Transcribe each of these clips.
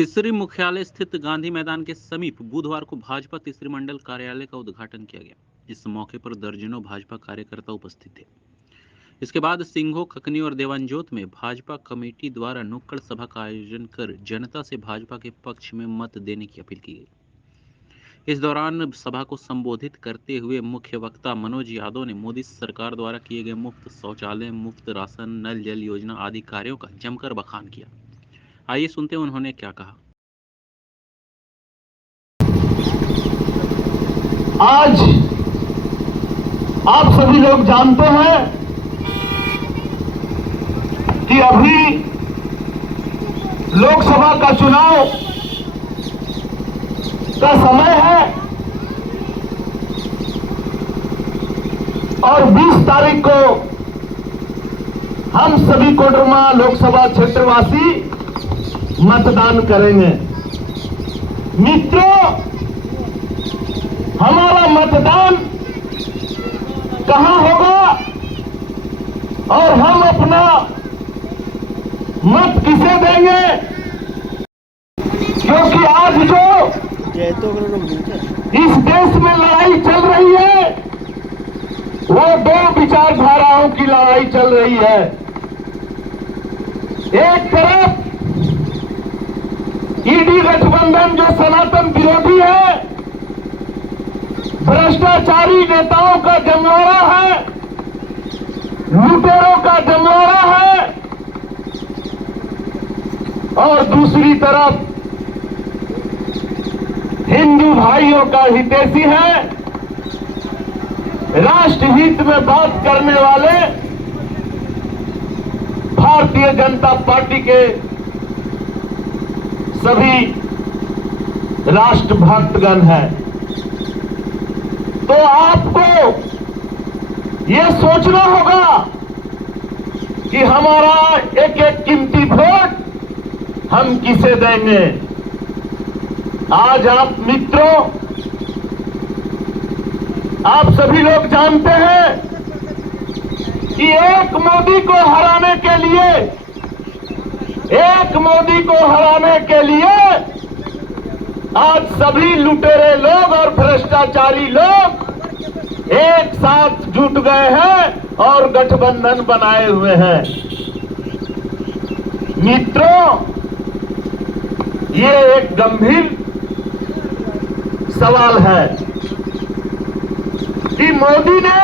तीसरी मुख्यालय स्थित गांधी मैदान के समीप बुधवार को भाजपा तीसरी मंडल कार्यालय का उद्घाटन किया गया। इस मौके पर दर्जनों भाजपा कार्यकर्ता उपस्थित थे। इसके बाद सिंघो, ककनी और देवानजोत में भाजपा कमेटी द्वारा नुक्कड़ सभा का आयोजन कर जनता से भाजपा के पक्ष में मत देने की अपील की गई। इस दौरान सभा को संबोधित करते हुए मुख्य वक्ता मनोज यादव ने मोदी सरकार द्वारा किए गए मुफ्त शौचालय, मुफ्त राशन, नल जल योजना आदि कार्यों का जमकर बखान किया। आइए सुनते हैं उन्होंने क्या कहा। आज आप सभी लोग जानते हैं कि अभी लोकसभा का चुनाव का समय है और 20 तारीख को हम सभी कोडरमा लोकसभा क्षेत्रवासी मतदान करेंगे। मित्रों, हमारा मतदान कहां होगा और हम अपना मत किसे देंगे? क्योंकि आज जो इस देश में लड़ाई चल रही है वो दो विचारधाराओं की लड़ाई चल रही है। एक तरफ ईडी गठबंधन जो सनातन विरोधी है, भ्रष्टाचारी नेताओं का जमवाड़ा है, लुटेरों का जमवाड़ा है, और दूसरी तरफ हिंदू भाइयों का हितैषी है, राष्ट्रहित में बात करने वाले भारतीय जनता पार्टी के सभी राष्ट्रभक्तगण हैं। तो आपको यह सोचना होगा कि हमारा एक एक कीमती वोट हम किसे देंगे। आज आप मित्रों, आप सभी लोग जानते हैं कि एक मोदी को हराने के लिए आज सभी लुटेरे लोग और भ्रष्टाचारी लोग एक साथ जुट गए हैं और गठबंधन बनाए हुए हैं। मित्रों, ये एक गंभीर सवाल है कि मोदी ने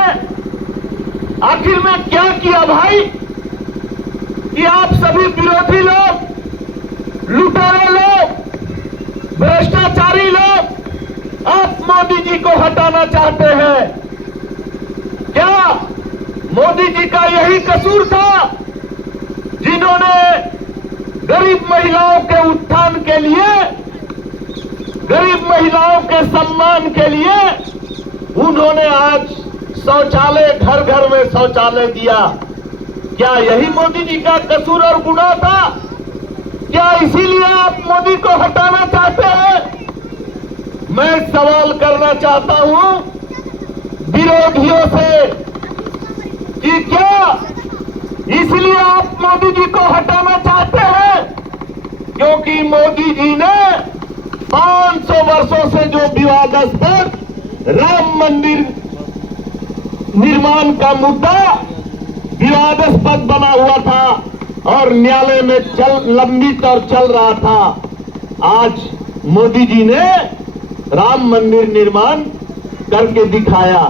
आखिर में क्या किया भाई, कि आप सभी विरोधी लोग, लुटेरे लोग, भ्रष्टाचारी लोग आप मोदी जी को हटाना चाहते हैं। क्या मोदी जी का यही कसूर था जिन्होंने गरीब महिलाओं के उत्थान के लिए, गरीब महिलाओं के सम्मान के लिए उन्होंने आज शौचालय, घर घर में शौचालय दिया? क्या यही मोदी जी का कसूर और गुनाह था? क्या इसीलिए आप मोदी को हटाना चाहते हैं? मैं सवाल करना चाहता हूं विरोधियों से कि क्या इसलिए आप मोदी जी को हटाना चाहते हैं क्योंकि मोदी जी ने 500 वर्षों से जो विवादास्पद राम मंदिर निर्माण का मुद्दा विवादास्पद बना हुआ था और न्यायालय में लंबित और चल रहा था, आज मोदी जी ने राम मंदिर निर्माण करके दिखाया।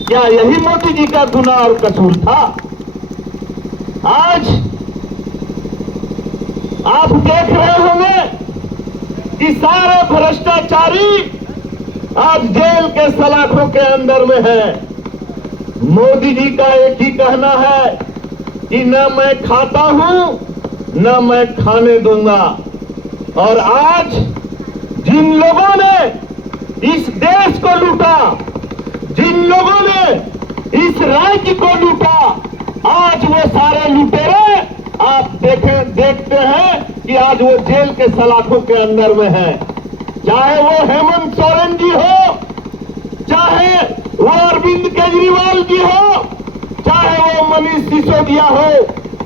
क्या यही मोदी जी का गुनाह और कसूर था? आज आप देख रहे होंगे कि सारे भ्रष्टाचारी आज जेल के सलाखों के अंदर में है। मोदी जी का एक ही कहना है कि न मैं खाता हूं न मैं खाने दूंगा। और आज जिन लोगों ने इस देश को लूटा, जिन लोगों ने इस राज्य को लूटा, आज वो सारे लुटेरे आप देखते हैं कि आज वो जेल के सलाखों के अंदर में है। चाहे वो हेमंत सोरेन जी हो, चाहे वो अरविंद केजरीवाल जी हो, चाहे वो मनीष सिसोदिया हो,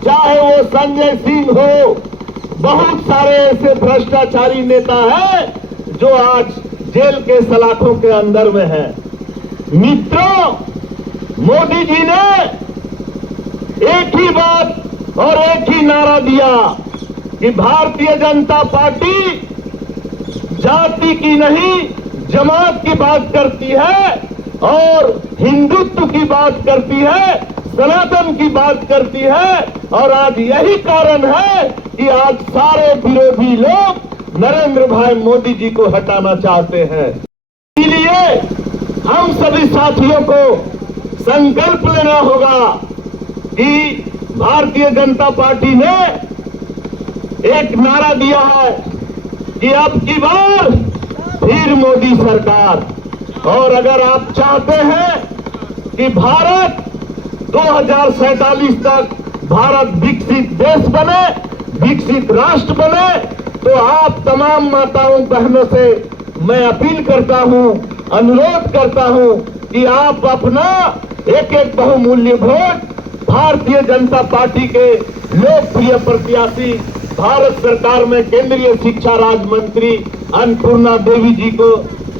चाहे वो संजय सिंह हो, बहुत सारे ऐसे भ्रष्टाचारी नेता हैं जो आज जेल के सलाखों के अंदर में हैं। मित्रों, मोदी जी ने एक ही बात और एक ही नारा दिया कि भारतीय जनता पार्टी जाति की नहीं जमात की बात करती है और हिंदुत्व की बात करती है, सनातन की बात करती है। और आज यही कारण है कि आज सारे विरोधी लोग नरेंद्र भाई मोदी जी को हटाना चाहते हैं। इसलिए हम सभी साथियों को संकल्प लेना होगा कि भारतीय जनता पार्टी ने एक नारा दिया है कि अब की बार फिर मोदी सरकार। और अगर आप चाहते हैं कि भारत 2047 तक भारत विकसित देश बने, विकसित राष्ट्र बने, तो आप तमाम माताओं बहनों से मैं अपील करता हूं, अनुरोध करता हूं कि आप अपना एक एक बहुमूल्य वोट भारतीय जनता पार्टी के लोकप्रिय प्रत्याशी भारत सरकार में केंद्रीय शिक्षा राज्य मंत्री अन्नपूर्णा देवी जी को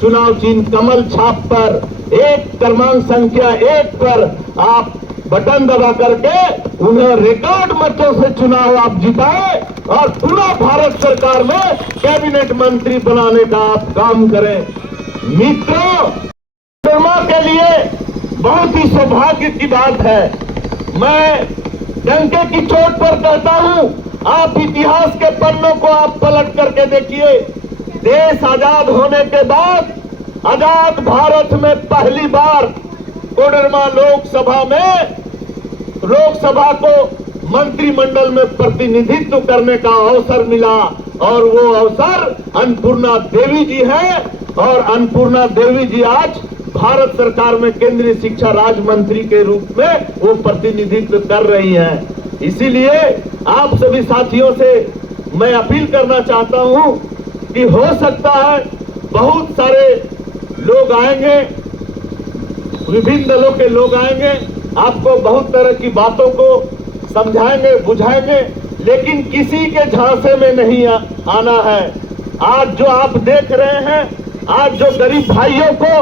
चुनाव चिन्ह कमल छाप पर एक क्रमांक संख्या 1 पर आप बटन दबा करके उन्हें रिकॉर्ड मतों से चुनाव आप जिताएं और पूरा भारत सरकार में कैबिनेट मंत्री बनाने का आप काम करें। मित्रों, शर्मा के लिए बहुत ही सौभाग्य की बात है। मैं डंके की चोट पर कहता हूं, आप इतिहास के पन्नों को आप पलट करके देखिए। देश आजाद होने के बाद आजाद भारत में पहली बार कोडरमा लोकसभा को मंत्रिमंडल में प्रतिनिधित्व करने का अवसर मिला और वो अवसर अन्नपूर्णा देवी जी है। और अन्नपूर्णा देवी जी आज भारत सरकार में केंद्रीय शिक्षा राज्य मंत्री के रूप में वो प्रतिनिधित्व कर रही हैं। इसीलिए आप सभी साथियों से मैं अपील करना चाहता हूं कि हो सकता है बहुत सारे लोग आएंगे, विभिन्न दलों के लोग आएंगे, आपको बहुत तरह की बातों को समझाएंगे, बुझाएंगे, लेकिन किसी के झांसे में नहीं आना है। आज जो आप देख रहे हैं, आज जो गरीब भाइयों को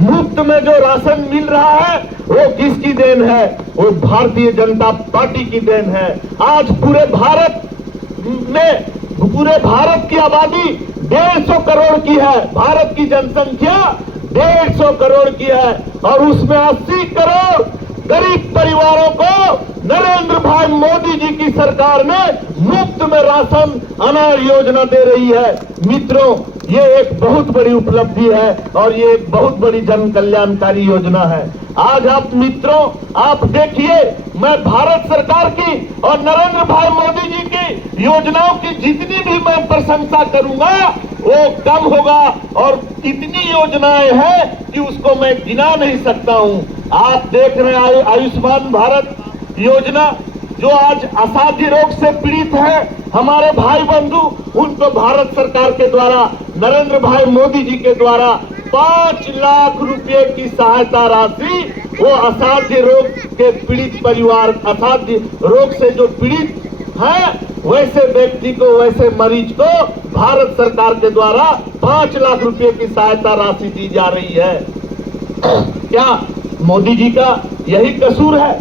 मुफ्त में जो राशन मिल रहा है, वो किसकी देन है? वो भारतीय जनता पार्टी की देन है। आज पूरे भारत की आबादी 150 करोड़ की है, भारत की जनसंख्या 150 करोड़ की है और उसमें 80 करोड़ गरीब परिवारों को नरेंद्र भाई मोदी जी की सरकार ने मुफ्त में राशन अनाज योजना दे रही है। मित्रों, ये एक बहुत बड़ी उपलब्धि है और ये एक बहुत बड़ी जन कल्याणकारी योजना है। आज आप मित्रों, आप देखिए, मैं भारत सरकार की और नरेंद्र भाई मोदी जी की योजनाओं की जितनी भी मैं प्रशंसा करूंगा वो कम होगा और इतनी योजनाएं हैं कि उसको मैं गिना नहीं सकता हूं। आप देख रहे हैं आयुष्मान भारत योजना, जो आज असाध्य रोग से पीड़ित है हमारे भाई बंधु, उनको भारत सरकार के द्वारा, नरेंद्र भाई मोदी जी के द्वारा 5 लाख रुपए की सहायता राशि वो असाध्य रोग के पीड़ित परिवार, असाध्य रोग से जो पीड़ित है वैसे व्यक्ति को, वैसे मरीज को भारत सरकार के द्वारा 5 लाख रुपए की सहायता राशि दी जा रही है। क्या मोदी जी का यही कसूर है?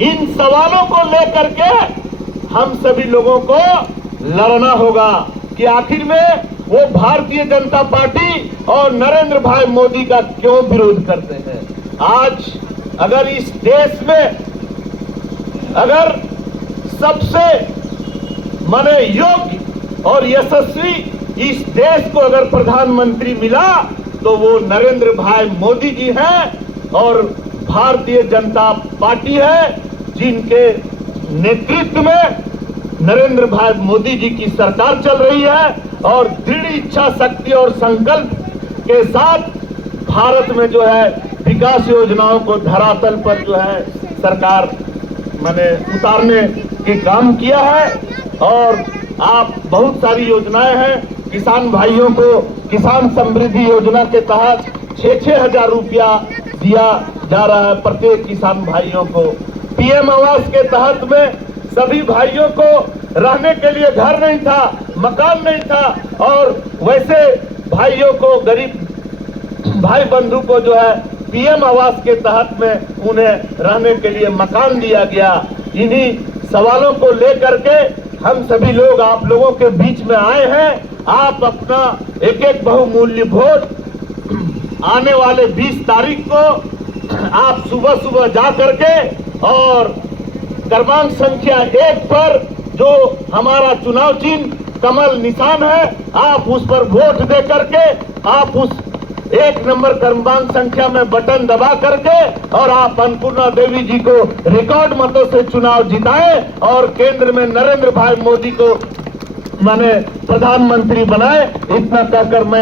इन सवालों को लेकर के हम सभी लोगों को लड़ना होगा कि आखिर में वो भारतीय जनता पार्टी और नरेंद्र भाई मोदी का क्यों विरोध करते हैं। आज अगर इस देश में अगर सबसे माने योग्य और यशस्वी इस देश को अगर प्रधानमंत्री मिला तो वो नरेंद्र भाई मोदी जी हैं और भारतीय जनता पार्टी है, जिनके नेतृत्व में नरेंद्र भाई मोदी जी की सरकार चल रही है और दृढ़ इच्छा शक्ति और संकल्प के साथ भारत में जो है विकास योजनाओं को धरातल पर जो है सरकार मैंने उतारने के काम किया है। और आप बहुत सारी योजनाएं हैं, किसान भाइयों को किसान समृद्धि योजना के तहत 6-6 हजार रुपया दिया जा रहा है प्रत्येक किसान भाइयों को। पीएम आवास के तहत में सभी भाइयों को रहने के लिए घर नहीं था, मकान नहीं था, और वैसे भाइयों को, गरीब भाई बंधु को जो है पीएम आवास के तहत में उन्हें रहने के लिए मकान दिया गया। इन्हीं सवालों को लेकर के हम सभी लोग आप लोगों के बीच में आए हैं। आप अपना एक एक बहुमूल्य वोट आने वाले 20 तारीख को आप सुबह सुबह जा करके और क्रमांक संख्या 1 पर जो हमारा चुनाव चिन्ह कमल निशान है, आप उस पर वोट दे करके आप उस 1 नंबर क्रमांक संख्या में बटन दबा करके और आप अन्नपूर्णा देवी जी को रिकॉर्ड मतों से चुनाव जिताएं और केंद्र में नरेंद्र भाई मोदी को माने प्रधानमंत्री बनाए। इतना कहकर मैं